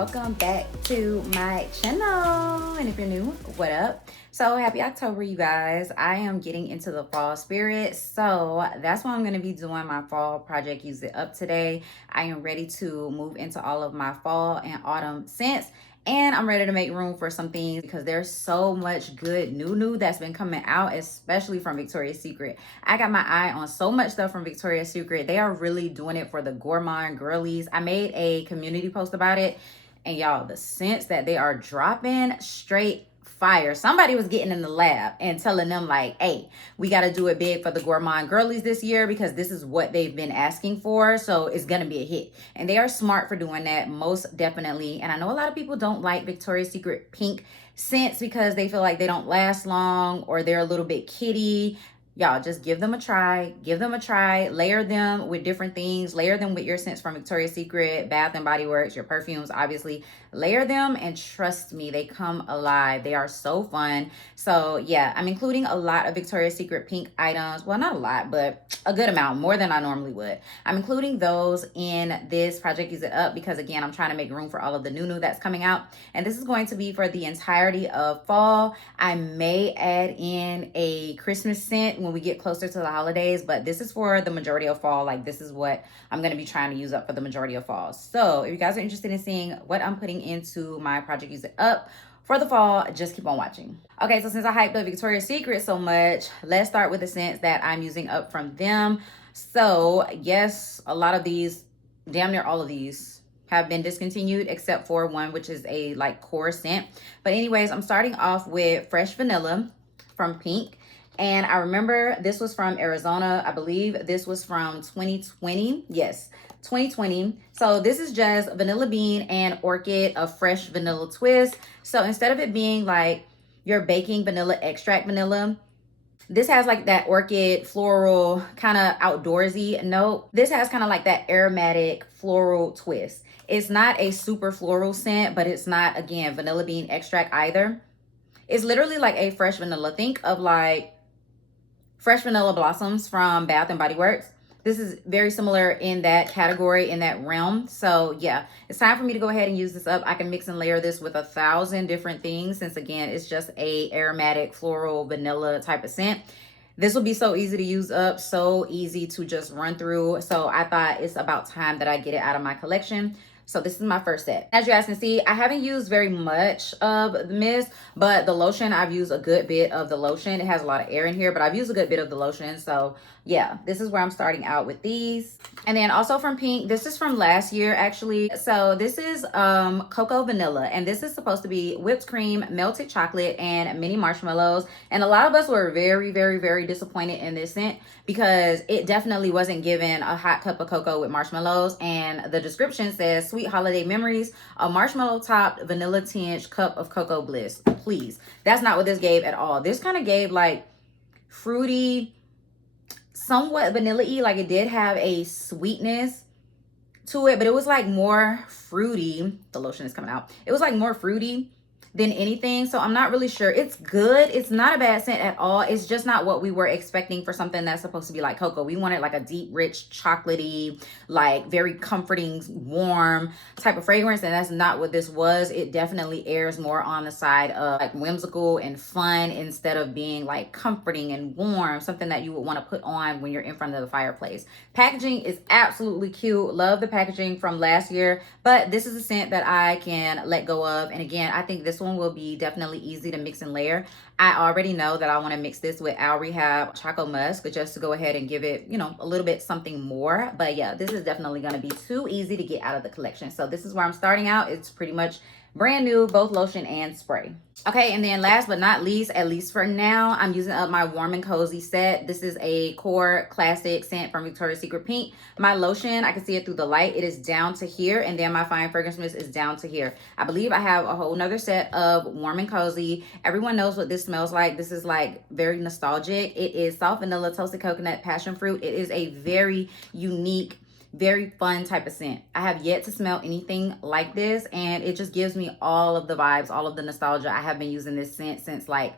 welcome back to my channel. And if you're new, what up? So happy October, you guys. I am getting into the fall spirit, so that's why I'm going to be doing my fall project Use It Up today. I am ready to move into all of my fall and autumn scents, and I'm ready to make room for some things because there's so much good new that's been coming out, especially from Victoria's Secret. I got my eye on so much stuff from Victoria's Secret. They are really doing it for the gourmand girlies. I made a community post about it, and y'all, the scents that they are dropping, straight fire. Somebody was getting in the lab and telling them like, hey, we got to do it big for the gourmand girlies this year because this is what they've been asking for, so it's gonna be a hit. And they are smart for doing that, most definitely. And I know a lot of people don't like Victoria's Secret pink scents because they feel like they don't last long or they're a little bit kiddie. Y'all, just give them a try. Give them a try. Layer them with different things. Layer them with your scents from Victoria's Secret, Bath and Body Works, your perfumes, obviously. Layer them, and trust me, they come alive. They are so fun. So yeah, I'm including a lot of Victoria's Secret pink items. Well, not a lot, but a good amount, more than I normally would. I'm including those in this project Use It Up because, again, I'm trying to make room for all of the new that's coming out. And this is going to be for the entirety of fall. I may add in a Christmas scent when we get closer to the holidays, but this is for the majority of fall. Like, this is what I'm going to be trying to use up for the majority of fall. So if you guys are interested in seeing what I'm putting into my project Use It Up for the fall, just keep on watching. Okay, so since I hyped up Victoria's Secret so much, let's start with the scents that I'm using up from them. So yes, a lot of these, damn near all of these, have been discontinued except for one, which is a like core scent. But anyways, I'm starting off with Fresh Vanilla from Pink. And I remember this was from Arizona. I believe this was from 2020. Yes, 2020. So this is just vanilla bean and orchid, a fresh vanilla twist. So instead of it being like your baking vanilla extract vanilla, this has like that orchid floral kind of outdoorsy note. This has kind of like that aromatic floral twist. It's not a super floral scent, but it's not, again, vanilla bean extract either. It's literally like a fresh vanilla. Think of like Fresh Vanilla Blossoms from Bath and Body Works. This is very similar in that category, in that realm. So yeah, it's time for me to go ahead and use this up. I can mix and layer this with 1,000 different things since, again, it's just a aromatic floral vanilla type of scent. This will be so easy to use up, so easy to just run through. So I thought it's about time that I get it out of my collection. So this is my first set. As you guys can see, I haven't used very much of the mist, but the lotion, I've used a good bit of the lotion. It has a lot of air in here, but I've used a good bit of the lotion. So yeah, this is where I'm starting out with these. And then also from Pink, this is from last year actually. So this is Cocoa Vanilla, and this is supposed to be whipped cream, melted chocolate, and mini marshmallows. And a lot of us were very disappointed in this scent because it definitely wasn't given a hot cup of cocoa with marshmallows. And the description says, sweet holiday memories, a marshmallow topped vanilla tinged cup of cocoa bliss. Please, that's not what this gave at all. This kind of gave like fruity, somewhat vanilla-y. Like, it did have a sweetness to it, but it was like more fruity. The lotion is coming out. It was like more fruity than anything. So I'm not really sure. It's good. It's not a bad scent at all. It's just not what we were expecting for something that's supposed to be like cocoa. We wanted like a deep, rich, chocolatey, like very comforting, warm type of fragrance. And that's not what this was. It definitely airs more on the side of like whimsical and fun instead of being like comforting and warm, something that you would want to put on when you're in front of the fireplace. Packaging is absolutely cute. Love the packaging from last year, but this is a scent that I can let go of. And again, I think this one will be definitely easy to mix and layer. I already know that I want to mix this with Al Rehab Choco Musk just to go ahead and give it, you know, a little bit something more. But yeah, this is definitely going to be too easy to get out of the collection. So this is where I'm starting out. It's pretty much brand new, both lotion and spray. Okay, and then last but not least, at least for now, I'm using up my Warm and Cozy set. This is a core classic scent from Victoria's Secret Pink. My lotion, I can see it through the light. It is down to here, and then my fine fragrance mist is down to here. I believe I have a whole nother set of Warm and Cozy. Everyone knows what this smells like. This is like very nostalgic. It is soft vanilla, toasted coconut, passion fruit. It is a very unique, very fun type of scent. I have yet to smell anything like this, and it just gives me all of the vibes, all of the nostalgia. I have been using this scent since like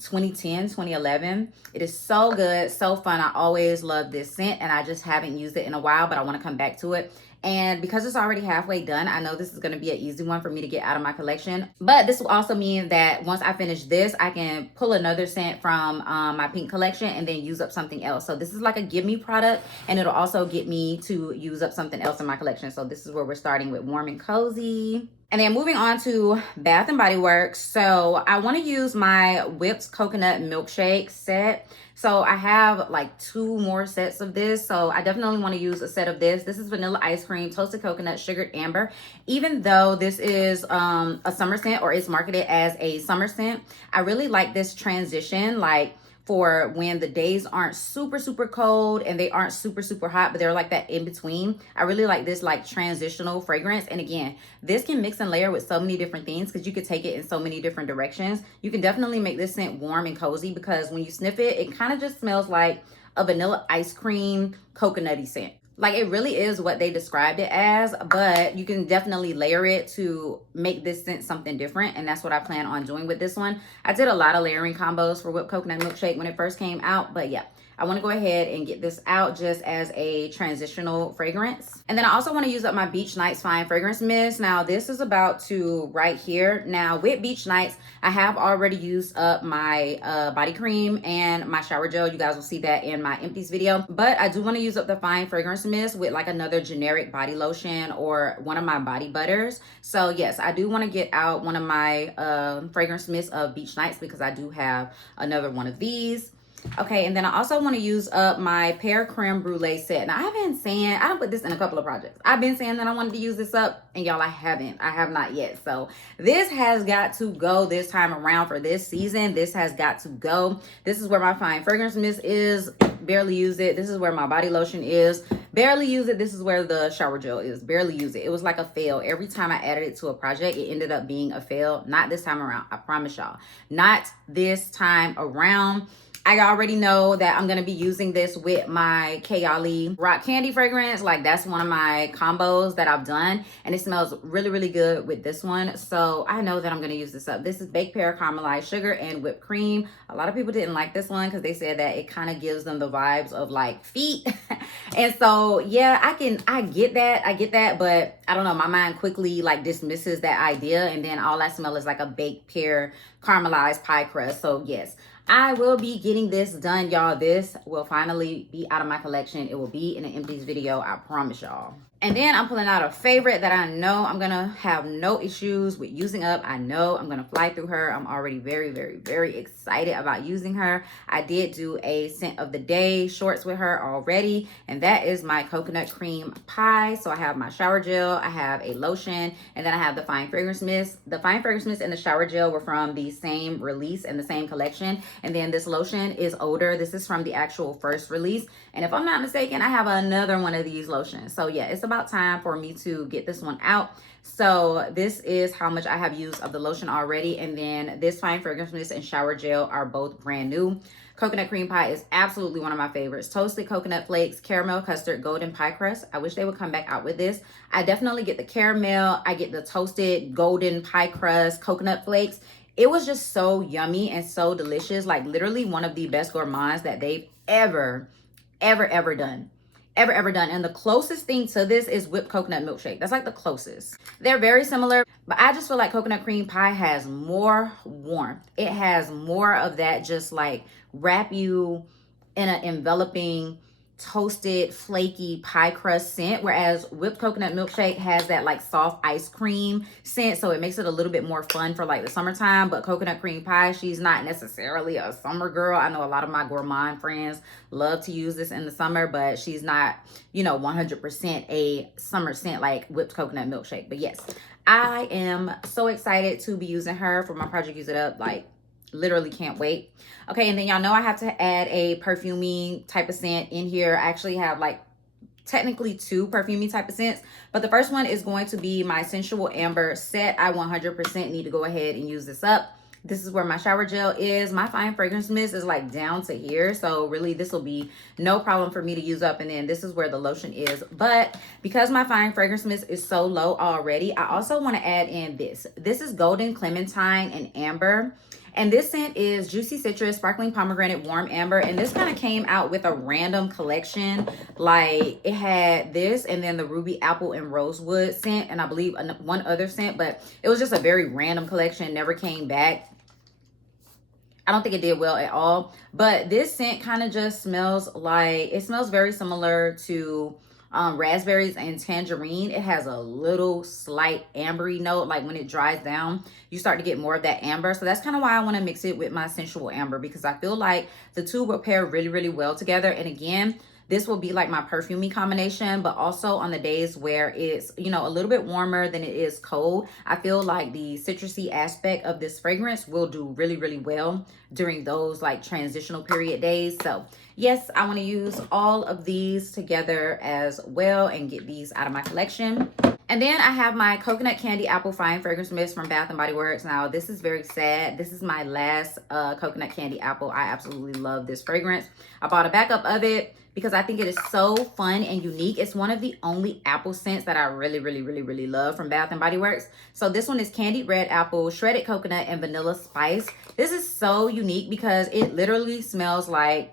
2010, 2011. It is so good, so fun. I always love this scent, and I just haven't used it in a while, but I want to come back to it. And because it's already halfway done, I know this is going to be an easy one for me to get out of my collection. But this will also mean that once I finish this, I can pull another scent from my pink collection and then use up something else. So this is like a give me product, and it'll also get me to use up something else in my collection. So this is where we're starting with Warm and Cozy. And then moving on to Bath and Body Works. So I want to use my whipped coconut milkshake set. So I have like 2 more sets of this. So I definitely want to use a set of this. This is vanilla ice cream, toasted coconut, sugared amber. Even though this is a summer scent, or it's marketed as a summer scent, I really like this transition, like for when the days aren't super cold and they aren't super hot, but they're like that in between. I really like this like transitional fragrance. And again, this can mix and layer with so many different things because you could take it in so many different directions. You can definitely make this scent warm and cozy because when you sniff it, it kind of just smells like a vanilla ice cream coconutty scent. Like, it really is what they described it as, but you can definitely layer it to make this scent something different, and that's what I plan on doing with this one. I did a lot of layering combos for whipped coconut milkshake when it first came out, but yeah, I want to go ahead and get this out just as a transitional fragrance. And then I also want to use up my Beach Nights Fine Fragrance Mist. Now, this is about to right here. Now, with Beach Nights, I have already used up my body cream and my shower gel. You guys will see that in my empties video. But I do want to use up the Fine Fragrance Mist with like another generic body lotion or one of my body butters. So yes, I do want to get out one of my fragrance mists of Beach Nights because I do have another one of these. Okay, and then I also want to use up my Pear Creme Brulee set. Now, I've been saying, I don't put this in a couple of projects. I've been saying that I wanted to use this up, and y'all, I haven't. I have not yet. So this has got to go this time around for this season. This has got to go. This is where my Fine Fragrance Mist is. Barely use it. This is where my body lotion is. Barely use it. This is where the shower gel is. Barely use it. It was like a fail. Every time I added it to a project, it ended up being a fail. Not this time around. I promise y'all. Not this time around. I already know that I'm going to be using this with my Kayali Rock Candy fragrance. Like, that's one of my combos that I've done, and it smells really good with this one. So I know that I'm going to use this up. This is baked pear, caramelized sugar, and whipped cream. A lot of people didn't like this one because they said that it kind of gives them the vibes of like feet. And so, yeah, I get that, but I don't know. My mind quickly like dismisses that idea, and then all I smell is like a baked pear caramelized pie crust. So yes, I will be getting this done, y'all. This will finally be out of my collection. It will be in an empties video, I promise y'all. And then I'm pulling out a favorite that I know I'm going to have no issues with using up. I know I'm going to fly through her. I'm already very excited about using her. I did do a scent of the day shorts with her already, and that is my coconut cream pie. So I have my shower gel, I have a lotion, and then I have the Fine Fragrance Mist. The Fine Fragrance Mist and the shower gel were from the same release and the same collection. And then this lotion is older. This is from the actual first release. And if I'm not mistaken, I have another one of these lotions. So yeah, it's about time for me to get this one out. So this is how much I have used of the lotion already. And then this Fine Fragrance Mist and shower gel are both brand new. Coconut cream pie is absolutely one of my favorites. Toasted coconut flakes, caramel custard, golden pie crust. I wish they would come back out with this. I definitely get the caramel. I get the toasted golden pie crust, coconut flakes. It was just so yummy and so delicious. Like, literally one of the best gourmands that they've ever done. Ever done. And the closest thing to this is whipped coconut milkshake. That's like the closest. They're very similar, but I just feel like coconut cream pie has more warmth. It has more of that just like wrap you in an enveloping toasted flaky pie crust scent, whereas whipped coconut milkshake has that like soft ice cream scent, so it makes it a little bit more fun for like the summertime. But coconut cream pie, she's not necessarily a summer girl. I know a lot of my gourmand friends love to use this in the summer, but she's not, you know, 100% a summer scent like whipped coconut milkshake. But yes, I am so excited to be using her for my project Use It Up. Like, literally can't wait. Okay, and then y'all know I have to add a perfumey type of scent in here. I actually have like technically 2 perfumey type of scents, but the first one is going to be my Sensual Amber set. I 100% need to go ahead and use this up. This is where my shower gel is. My Fine Fragrance Mist is like down to here, so really this will be no problem for me to use up. And then this is where the lotion is. But because my Fine Fragrance Mist is so low already, I also want to add in this. This is Golden Clementine and Amber. And this scent is Juicy Citrus, Sparkling Pomegranate, Warm Amber. And this kind of came out with a random collection. Like it had this and then the Ruby Apple and Rosewood scent. And I believe one other scent, but it was just a very random collection. Never came back. I don't think it did well at all. But this scent kind of just smells like, it smells very similar to raspberries and tangerine. It has a little slight ambery note. Like when it dries down, you start to get more of that amber. So that's kind of why I want to mix it with my sensual amber, because I feel like the two will pair really, really well together. And again, this will be like my perfumey combination, but also on the days where it's, you know, a little bit warmer than it is cold, I feel like the citrusy aspect of this fragrance will do really, really well during those like transitional period days. So yes, I want to use all of these together as well and get these out of my collection. And then I have my Coconut Candy Apple Fine Fragrance Mist from Bath & Body Works. Now, this is very sad. This is my last Coconut Candy Apple. I absolutely love this fragrance. I bought a backup of it because I think it is so fun and unique. It's one of the only apple scents that I really, really, really, really love from Bath & Body Works. So this one is Candied Red Apple, Shredded Coconut, and Vanilla Spice. This is so unique because it literally smells like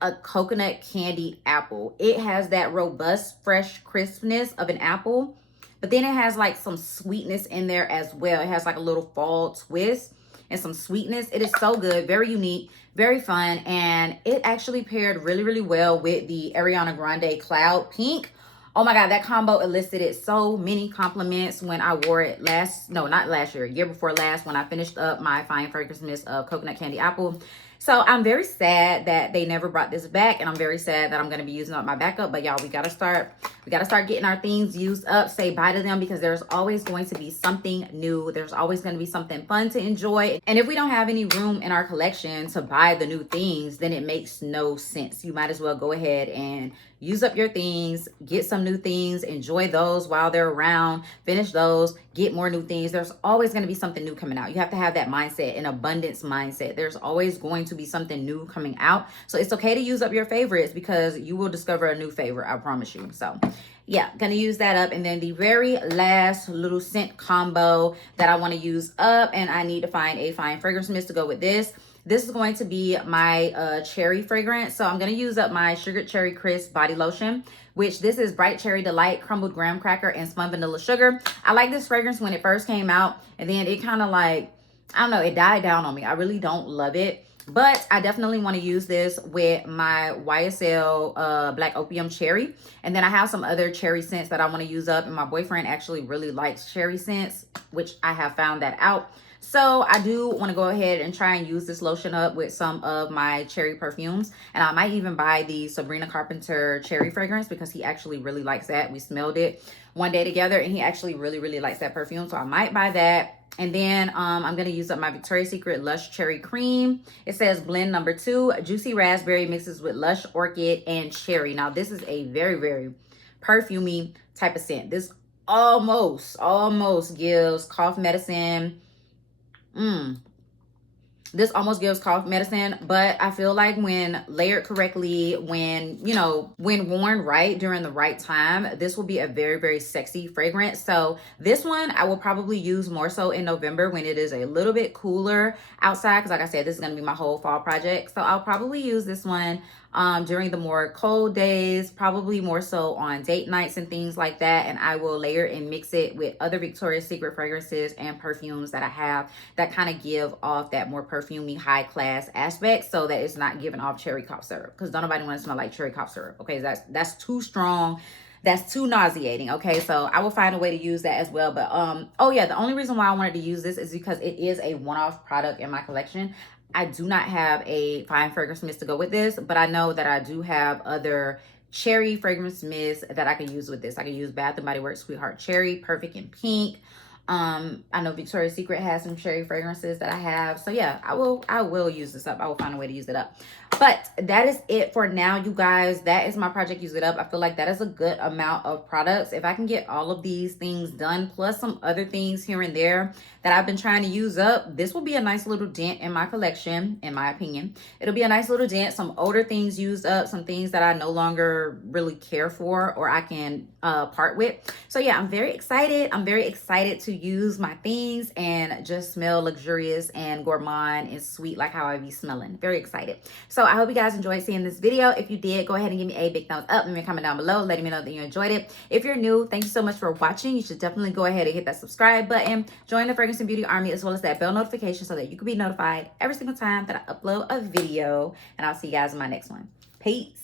a coconut candy apple. It has that robust, fresh crispness of an apple, but then it has like some sweetness in there as well. It has like a little fall twist and some sweetness. It is so good, very unique, very fun, and it actually paired really, really well with the Ariana Grande Cloud Pink. Oh my God, that combo elicited so many compliments when I wore it year before last, when I finished up my Fine Fragrance Mist of Coconut Candy Apple. So I'm very sad that they never brought this back, and I'm very sad that I'm going to be using up my backup. But y'all, we got to start getting our things used up, say bye to them, because there's always going to be something new. There's always going to be something fun to enjoy. And if we don't have any room in our collection to buy the new things, then it makes no sense. You might as well go ahead and use up your things, get some new things, enjoy those while they're around, finish those, get more new things. There's always going to be something new coming out. You have to have that mindset, an abundance mindset. There's always going to be something new coming out. So it's okay to use up your favorites, because you will discover a new favorite, I promise you. So yeah, gonna use that up. And then the very last little scent combo that I want to use up, and I need to find a fine fragrance mist to go with this. This is going to be my cherry fragrance. So I'm going to use up my Sugared Cherry Crisp body lotion, which this is Bright Cherry Delight, Crumbled Graham Cracker, and Spun Vanilla Sugar. I like this fragrance when it first came out, and then it kind of like, I don't know, it died down on me. I really don't love it. But I definitely want to use this with my YSL Black Opium Cherry. And then I have some other cherry scents that I want to use up. And my boyfriend actually really likes cherry scents, which I have found that out. So I do want to go ahead and try and use this lotion up with some of my cherry perfumes. And I might even buy the Sabrina Carpenter cherry fragrance, because he actually really likes that. We smelled it one day together, and he actually really, really likes that perfume. So I might buy that. And then I'm going to use up my Victoria's Secret Lush Cherry Cream. It says blend number 2, Juicy Raspberry mixes with Lush Orchid and Cherry. Now, this is a very, very perfumey type of scent. This almost gives cough medicine. This almost gives cough medicine, but I feel like when layered correctly, when worn right during the right time, this will be a very, very sexy fragrance. So this one I will probably use more so in November when it is a little bit cooler outside, because like I said, this is going to be my whole fall project. So I'll probably use this one during the more cold days, probably more so on date nights and things like that. And I will layer and mix it with other Victoria's Secret fragrances and perfumes that I have that kind of give off that more perfumey, high class aspect, so that it's not giving off cherry cough syrup, because don't nobody want to smell like cherry cough syrup. Okay, that's too strong. That's too nauseating. Okay, so I will find a way to use that as well. But oh yeah, the only reason why I wanted to use this is because it is a one-off product in my collection. I do not have a fine fragrance mist to go with this, but I know that I do have other cherry fragrance mists that I can use with this. I can use Bath & Body Works Sweetheart Cherry, Perfect in Pink. I know Victoria's Secret has some cherry fragrances that I have. So yeah, I will use this up. I will find a way to use it up. But that is it for now, you guys. That is my project Use It Up. I feel like that is a good amount of products. If I can get all of these things done, plus some other things here and there that I've been trying to use up, this will be a nice little dent in my collection, in my opinion. It'll be a nice little dent, some older things used up, some things that I no longer really care for, or I can part with. So yeah, I'm very excited. I'm very excited to use my things and just smell luxurious and gourmand and sweet like how I be smelling. Very excited. So I hope you guys enjoyed seeing this video. If you did, go ahead and give me a big thumbs up. Leave me a comment down below letting me know that you enjoyed it. If you're new, thank you so much for watching. You should definitely go ahead and hit that subscribe button. Join the Fragrance and Beauty Army as well as that bell notification so that you can be notified every single time that I upload a video. And I'll see you guys in my next one. Peace.